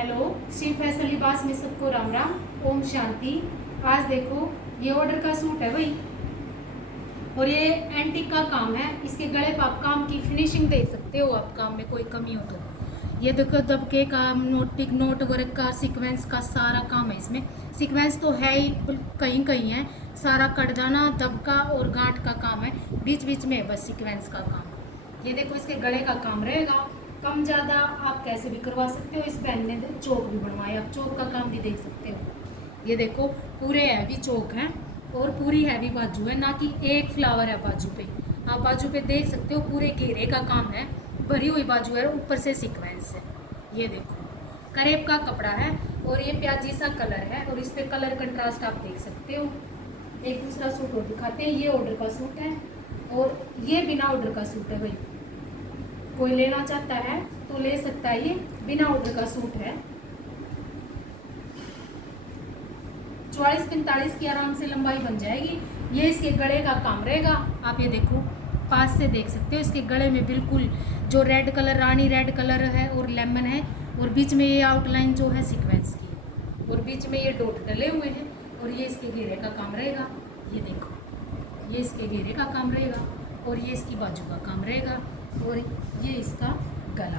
Hello, Shri Faisal लिबास में सबको राम राम, ओम शांति। आज देखो ये ऑर्डर का सूट है भाई, और ये एंटीक का काम है। इसके गले पर आप काम की फिनिशिंग देख सकते हो। आप काम में कोई कमी हो तो ये देखो, दबके का नोट वर्क का सीक्वेंस का सारा काम है। इसमें सीक्वेंस तो है ही, कहीं कहीं है। सारा कटदाना, दबका और गांठ का काम है। बीच बीच में बस सीक्वेंस का काम। ये देखो, इसके गले का काम रहेगा। कम ज़्यादा आप कैसे भी करवा सकते हो। इस बहन ने चौक भी बनवाया, आप चौक का काम भी देख सकते हो। ये देखो, पूरे हैवी चौक हैं और पूरी हैवी बाजू है, ना कि एक फ्लावर है बाजू पे। आप बाजू पे देख सकते हो, पूरे घेरे का काम है, भरी हुई बाजू है, ऊपर से सीक्वेंस है। ये देखो, करेब का कपड़ा है और ये प्याजी सा कलर है, और इस पे कलर कंट्रास्ट आप देख सकते हो। एक दूसरा सूट और दिखाते हैं। ये ऑर्डर का सूट है और ये बिना ऑर्डर का सूट है भाई। कोई लेना चाहता है तो ले सकता है। ये बिना ऑर्डर का सूट है। 44-45 की आराम से लंबाई बन जाएगी। ये इसके गले का काम रहेगा। आप ये देखो, पास से देख सकते हो। इसके गले में बिल्कुल जो रेड कलर, रानी रेड कलर है और लेमन है, और बीच में ये आउटलाइन जो है सीक्वेंस की है, और बीच में ये डॉट डले हुए हैं, और ये इसके घेरे का काम रहेगा। ये देखो, ये इसके घेरे का काम रहेगा, और ये इसकी बाजू का काम रहेगा, और ये इसका गला।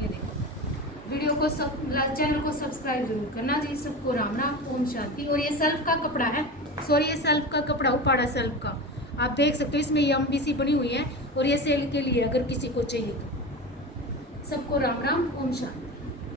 ये देखो, वीडियो को चैनल को सब्सक्राइब जरूर करना जी। सबको राम राम, ओम शांति। और ये सेल्फ का कपड़ा है, सॉरी ये सेल्फ का कपड़ा, उपाड़ा सेल्फ का। आप देख सकते हो, इसमें ये अम्बी सी बनी हुई है, और ये सेल के लिए अगर किसी को चाहिए तो। सबको राम राम, ओम शांति।